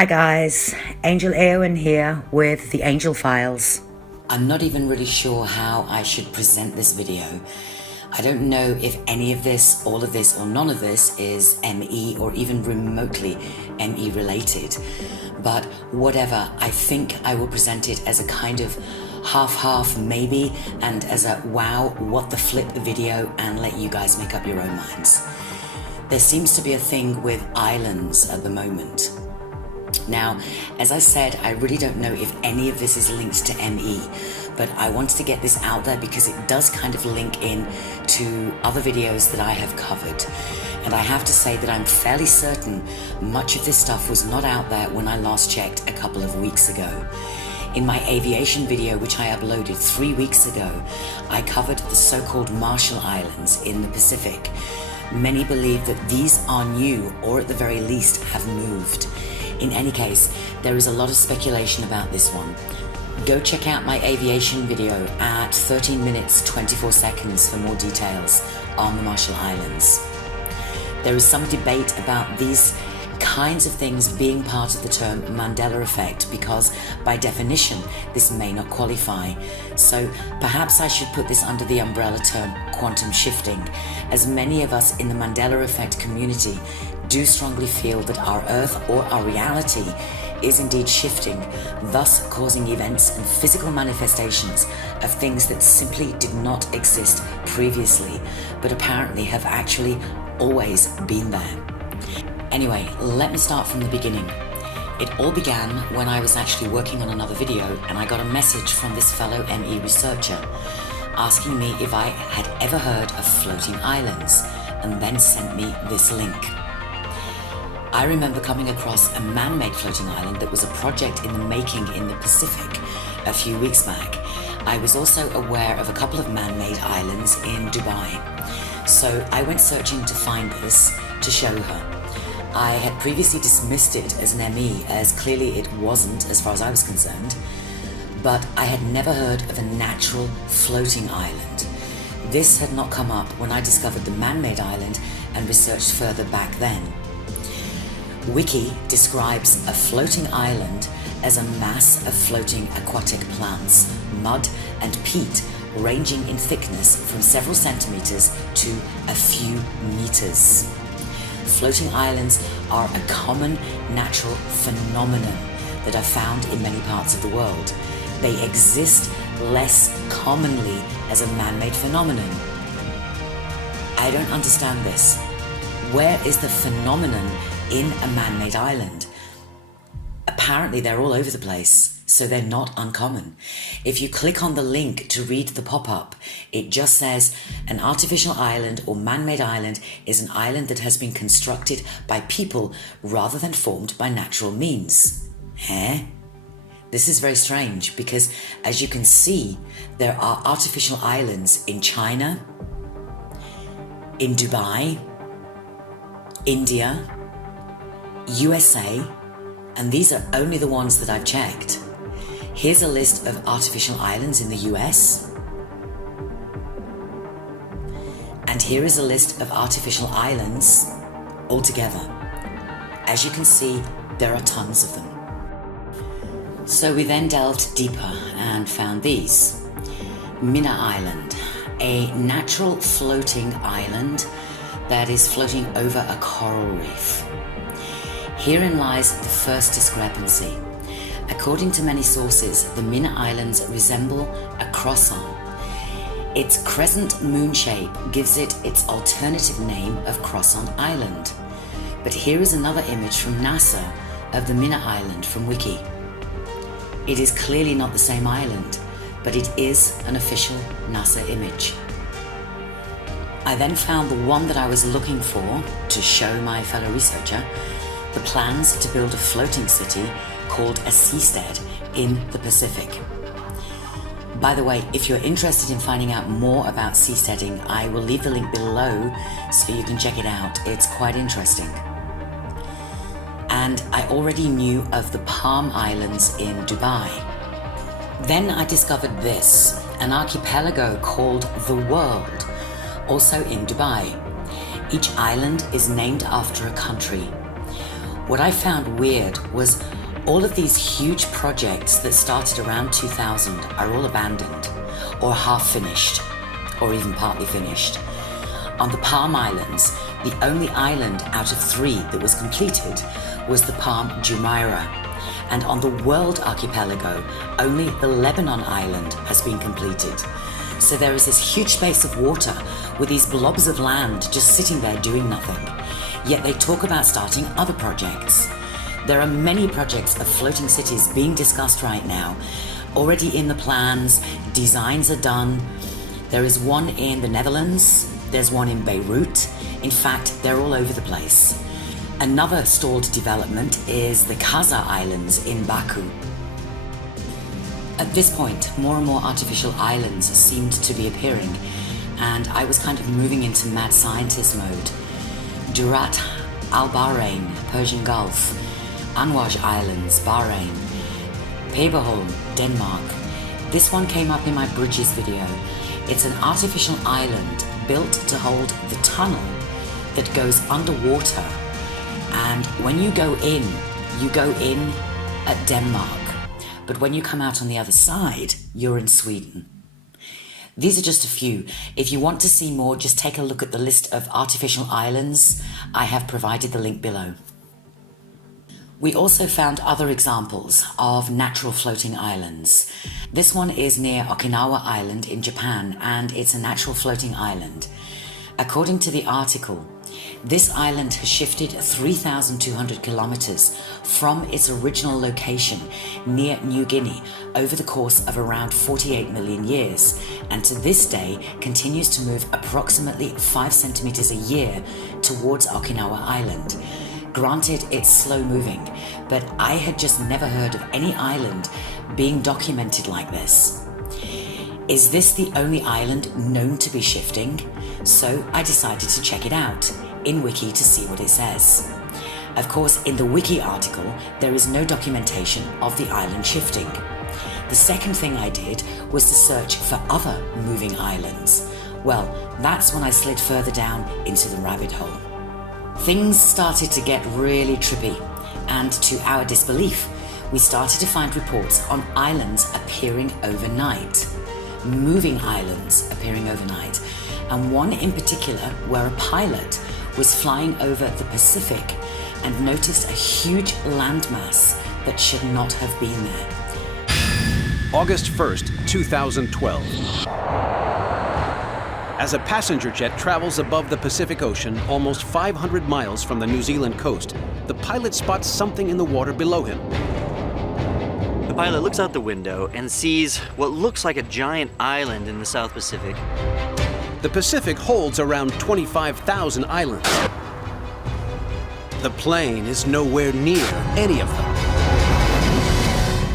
Hi guys, Angel Eowyn here with the Angel Files. I'm not even really sure how I should present this video. I don't know if any of this, all of this, or none of this is ME or even remotely ME related. But whatever, I think I will present it as a kind of half-half maybe, and as a wow, what the flip video, and let you guys make up your own minds. There seems to be a thing with islands at the moment. Now, as I said, I really don't know if any of this is linked to ME, but I wanted to get this out there because it does kind of link in to other videos that I have covered. And I have to say that I'm fairly certain much of this stuff was not out there when I last checked a couple of weeks ago. In my aviation video, which I uploaded 3 weeks ago, I covered the so-called Marshall Islands in the Pacific. Many believe that these are new, or at the very least have moved. In any case, there is a lot of speculation about this one. Go check out my aviation video at 13 minutes 24 seconds for more details on the Marshall Islands. There is some debate about these kinds of things being part of the term Mandela effect because, by definition, this may not qualify. So perhaps I should put this under the umbrella term quantum shifting, as many of us in the Mandela effect community do strongly feel that our Earth or our reality is indeed shifting, thus causing events and physical manifestations of things that simply did not exist previously, but apparently have actually always been there. Anyway, let me start from the beginning. It all began when I was actually working on another video and I got a message from this fellow ME researcher asking me if I had ever heard of floating islands, and then sent me this link. I remember coming across a man-made floating island that was a project in the making in the Pacific a few weeks back. I was also aware of a couple of man-made islands in Dubai. So I went searching to find this to show her. I had previously dismissed it as an ME, as clearly it wasn't as far as I was concerned, but I had never heard of a natural floating island. This had not come up when I discovered the man-made island and researched further back then. Wilkey describes a floating island as a mass of floating aquatic plants, mud and peat ranging in thickness from several centimeters to a few meters. Floating islands are a common natural phenomenon that are found in many parts of the world. They exist less commonly as a man-made phenomenon. I don't understand this. Where is the phenomenon in a man-made island? Apparently they're all over the place, so they're not uncommon. If you click on the link to read the pop-up, it just says an artificial island or man-made island is an island that has been constructed by people rather than formed by natural means. This is very strange because, as you can see, there are artificial islands in China, in Dubai, India, USA, and these are only the ones that I've checked. Here's a list of artificial islands in the US. And here is a list of artificial islands altogether. As you can see, there are tons of them. So we then delved deeper and found these. Minna Island, a natural floating island that is floating over a coral reef. Herein lies the first discrepancy. According to many sources, the Minna Islands resemble a croissant. Its crescent moon shape gives it its alternative name of Croissant Island. But here is another image from NASA of the Minna Island from Wilkey. It is clearly not the same island, but it is an official NASA image. I then found the one that I was looking for to show my fellow researcher, the plans to build a floating city called a seastead in the Pacific. By the way, if you're interested in finding out more about seasteading, I will leave the link below so you can check it out. It's quite interesting. And I already knew of the Palm Islands in Dubai. Then I discovered this, an archipelago called the World, also in Dubai. Each island is named after a country. What I found weird was all of these huge projects that started around 2000 are all abandoned, or half finished, or even partly finished. On the Palm Islands, the only island out of 3 that was completed was the Palm Jumeirah. And on the World Archipelago, only the Lebanon island has been completed. So there is this huge space of water with these blobs of land just sitting there doing nothing. Yet they talk about starting other projects. There are many projects of floating cities being discussed right now, already in the plans, designs are done. There is one in the Netherlands, there's one in Beirut. In fact, they're all over the place. Another stalled development is the Khazar Islands in Baku. At this point, more and more artificial islands seemed to be appearing, and I was kind of moving into mad scientist mode. Durrat AL Bahrain, Persian Gulf, Anwaj Islands, Bahrain, Peberholm, Denmark. This one came up in my bridges video. It's an artificial island built to hold the tunnel that goes underwater. And when you go in at Denmark. But when you come out on the other side, you're in Sweden. These are just a few. If you want to see more, just take a look at the list of artificial islands. I have provided the link below. We also found other examples of natural floating islands. This one is near Okinawa Island in Japan, and it's a natural floating island. According to the article, this island has shifted 3,200 kilometers from its original location near New Guinea over the course of around 48 million years, and to this day continues to move approximately 5 centimeters a year towards Okinawa Island. Granted, it's slow moving, but I had just never heard of any island being documented like this. Is this the only island known to be shifting? So I decided to check it out in Wiki to see what it says. Of course, in the Wiki article, there is no documentation of the island shifting. The second thing I did was to search for other moving islands. Well, that's when I slid further down into the rabbit hole. Things started to get really trippy, and to our disbelief, we started to find reports on islands appearing overnight. Moving islands appearing overnight, and one in particular where a pilot was flying over the Pacific and noticed a huge landmass that should not have been there. August 1st, 2012. As a passenger jet travels above the Pacific Ocean, almost 500 miles from the New Zealand coast, the pilot spots something in the water below him. The pilot looks out the window and sees what looks like a giant island in the South Pacific. The Pacific holds around 25,000 islands. The plane is nowhere near any of them.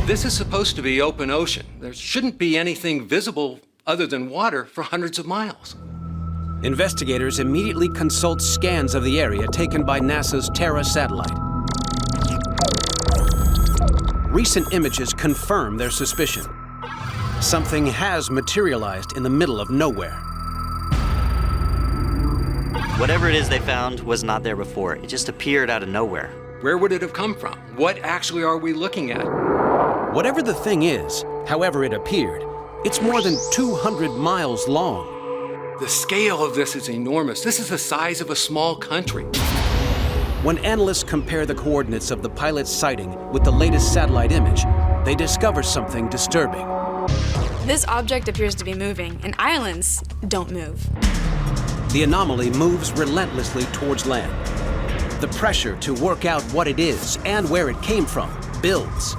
This is supposed to be open ocean. There shouldn't be anything visible other than water for hundreds of miles. Investigators immediately consult scans of the area taken by NASA's Terra satellite. Recent images confirm their suspicion. Something has materialized in the middle of nowhere. Whatever it is they found was not there before. It just appeared out of nowhere. Where would it have come from? What actually are we looking at? Whatever the thing is, however it appeared, it's more than 200 miles long. The scale of this is enormous. This is the size of a small country. When analysts compare the coordinates of the pilot's sighting with the latest satellite image, they discover something disturbing. This object appears to be moving, and islands don't move. The anomaly moves relentlessly towards land. The pressure to work out what it is and where it came from builds.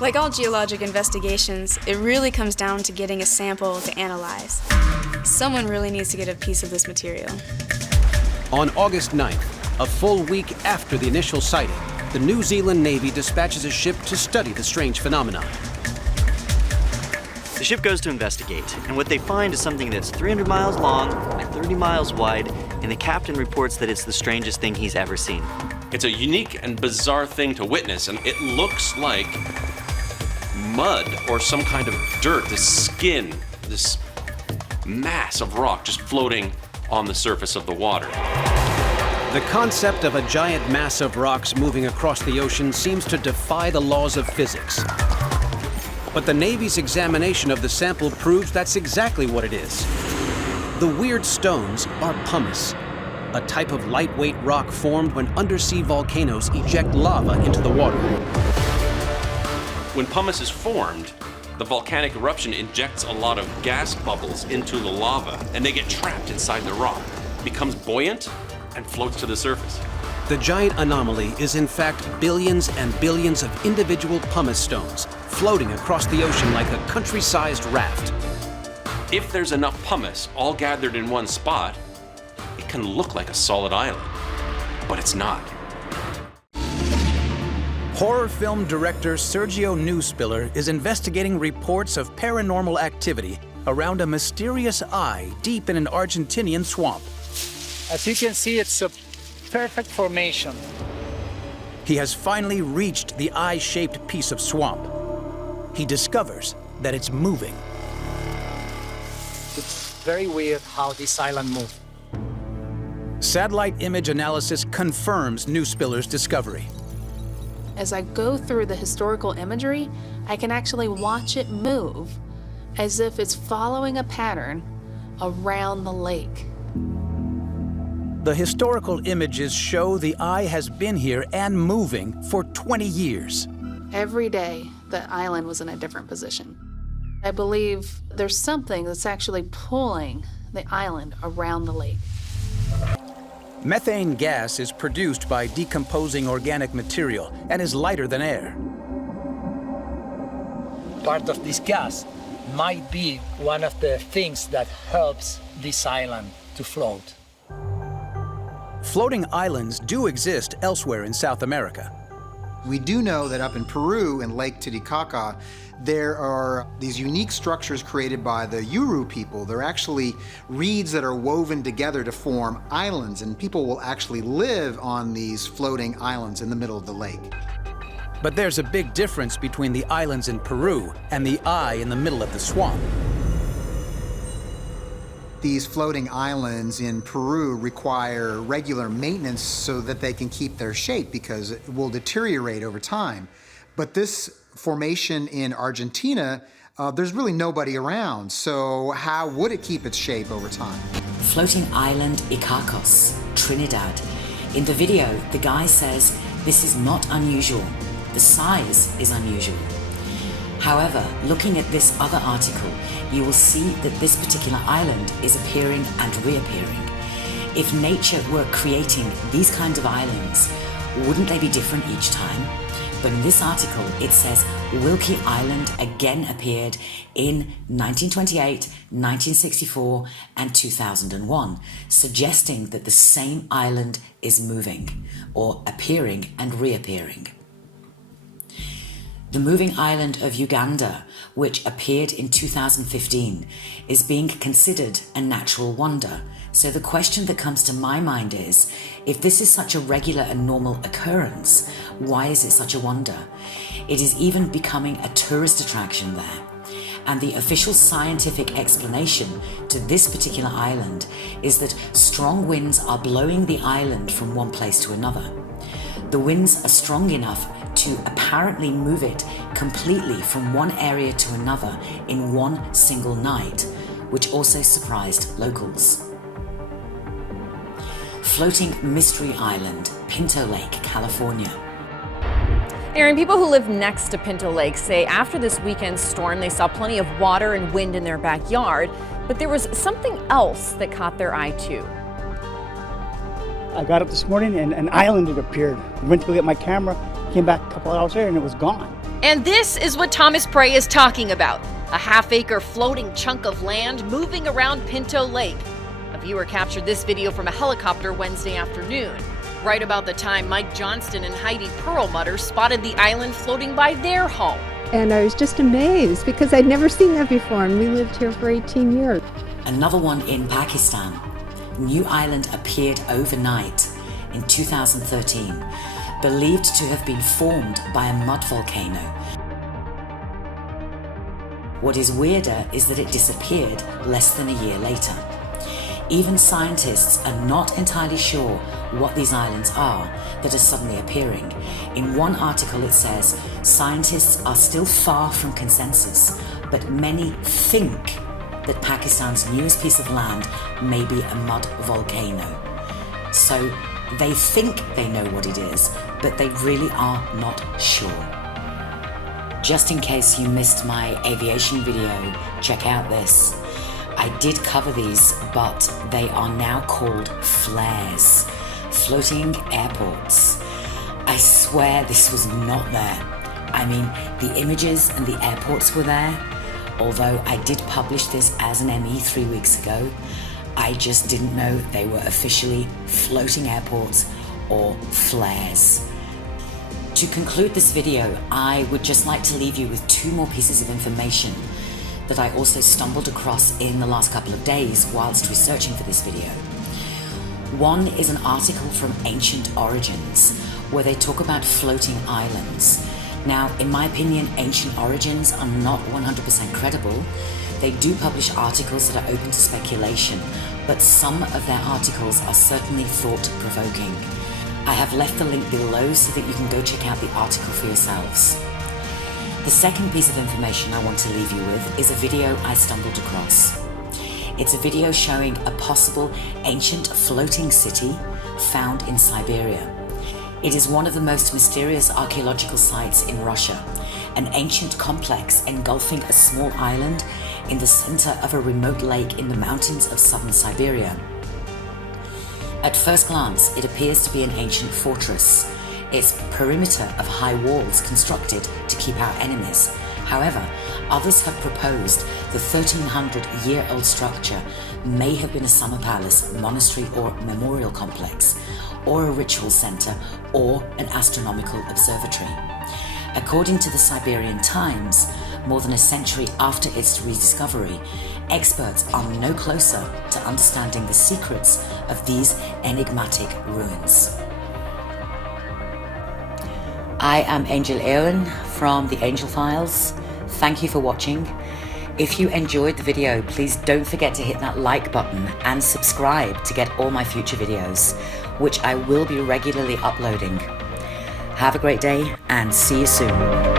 Like all geologic investigations, it really comes down to getting a sample to analyze. Someone really needs to get a piece of this material. On August 9th, a full week after the initial sighting, the New Zealand Navy dispatches a ship to study the strange phenomenon. The ship goes to investigate, and what they find is something that's 300 miles long by 30 miles wide, and the captain reports that it's the strangest thing he's ever seen. It's a unique and bizarre thing to witness, and it looks like mud or some kind of dirt, this skin, this mass of rock just floating on the surface of the water. The concept of a giant mass of rocks moving across the ocean seems to defy the laws of physics. But the Navy's examination of the sample proves that's exactly what it is. The weird stones are pumice, a type of lightweight rock formed when undersea volcanoes eject lava into the water. When pumice is formed, the volcanic eruption injects a lot of gas bubbles into the lava, and they get trapped inside the rock, becomes buoyant, and floats to the surface. The giant anomaly is in fact billions and billions of individual pumice stones floating across the ocean like a country-sized raft. If there's enough pumice all gathered in one spot, it can look like a solid island, but it's not. Horror film director Sergio Newspiller is investigating reports of paranormal activity around a mysterious eye deep in an Argentinian swamp. As you can see, it's a perfect formation. He has finally reached the eye-shaped piece of swamp. He discovers that it's moving. It's very weird how this island moves. Satellite image analysis confirms Newspiller's discovery. As I go through the historical imagery, I can actually watch it move as if it's following a pattern around the lake. The historical images show the eye has been here and moving for 20 years. Every day, the island was in a different position. I believe there's something that's actually pulling the island around the lake. Methane gas is produced by decomposing organic material and is lighter than air. Part of this gas might be one of the things that helps this island to float. Floating islands do exist elsewhere in South America. We do know that up in Peru in Lake Titicaca, there are these unique structures created by the Yuru people. They're actually reeds that are woven together to form islands, and people will actually live on these floating islands in the middle of the lake. But there's a big difference between the islands in Peru and the eye in the middle of the swamp. These floating islands in Peru require regular maintenance so that they can keep their shape, because it will deteriorate over time. But this formation in Argentina, there's really nobody around, so how would it keep its shape over time? Floating island Icacos, Trinidad. In the video, the guy says this is not unusual. The size is unusual. However, looking at this other article, you will see that this particular island is appearing and reappearing. If nature were creating these kinds of islands, wouldn't they be different each time? But in this article, it says Wilkey Island again appeared in 1928, 1964, and 2001, suggesting that the same island is moving, or appearing and reappearing. The moving island of Uganda, which appeared in 2015, is being considered a natural wonder. So the question that comes to my mind is, if this is such a regular and normal occurrence, why is it such a wonder? It is even becoming a tourist attraction there. And the official scientific explanation to this particular island is that strong winds are blowing the island from one place to another. The winds are strong enough to apparently move it completely from one area to another in one single night, which also surprised locals. Floating Mystery Island, Pinto Lake, California. Aaron, people who live next to Pinto Lake say after this weekend's storm, they saw plenty of water and wind in their backyard, but there was something else that caught their eye too. I got up this morning and an island had appeared. I went to go get my camera, came back a couple hours later and it was gone. And this is what Thomas Prey is talking about. A half-acre floating chunk of land moving around Pinto Lake. A viewer captured this video from a helicopter Wednesday afternoon, right about the time Mike Johnston and Heidi Perlmutter spotted the island floating by their home. And I was just amazed because I'd never seen that before, and we lived here for 18 years. Another one in Pakistan. New island appeared overnight in 2013, believed to have been formed by a mud volcano. What is weirder is that it disappeared less than a year later. Even scientists are not entirely sure what these islands are that are suddenly appearing. In one article it says, scientists are still far from consensus, but many think that Pakistan's newest piece of land may be a mud volcano. So they think they know what it is, but they really are not sure. Just in case you missed my aviation video, check out this. I did cover these, but they are now called Flairs, floating airports. I swear this was not there. I mean, the images and the airports were there. Although I did publish this as an ME 3 weeks ago, I just didn't know they were officially floating airports or flares. To conclude this video, I would just like to leave you with 2 more pieces of information that I also stumbled across in the last couple of days whilst researching for this video. One is an article from Ancient Origins, where they talk about floating islands. Now, in my opinion, Ancient Origins are not 100% credible. They do publish articles that are open to speculation, but some of their articles are certainly thought-provoking. I have left the link below so that you can go check out the article for yourselves. The second piece of information I want to leave you with is a video I stumbled across. It's a video showing a possible ancient floating city found in Siberia. It is one of the most mysterious archaeological sites in Russia, an ancient complex engulfing a small island in the center of a remote lake in the mountains of southern Siberia. At first glance, it appears to be an ancient fortress, its perimeter of high walls constructed to keep out enemies. However, others have proposed the 1300-year-old structure may have been a summer palace, monastery or memorial complex, or a ritual center, or an astronomical observatory. According to the Siberian Times, more than a century after its rediscovery, experts are no closer to understanding the secrets of these enigmatic ruins. I am Angel Eoin from the Angel Files. Thank you for watching. If you enjoyed the video, please don't forget to hit that like button and subscribe to get all my future videos, which I will be regularly uploading. Have a great day and see you soon.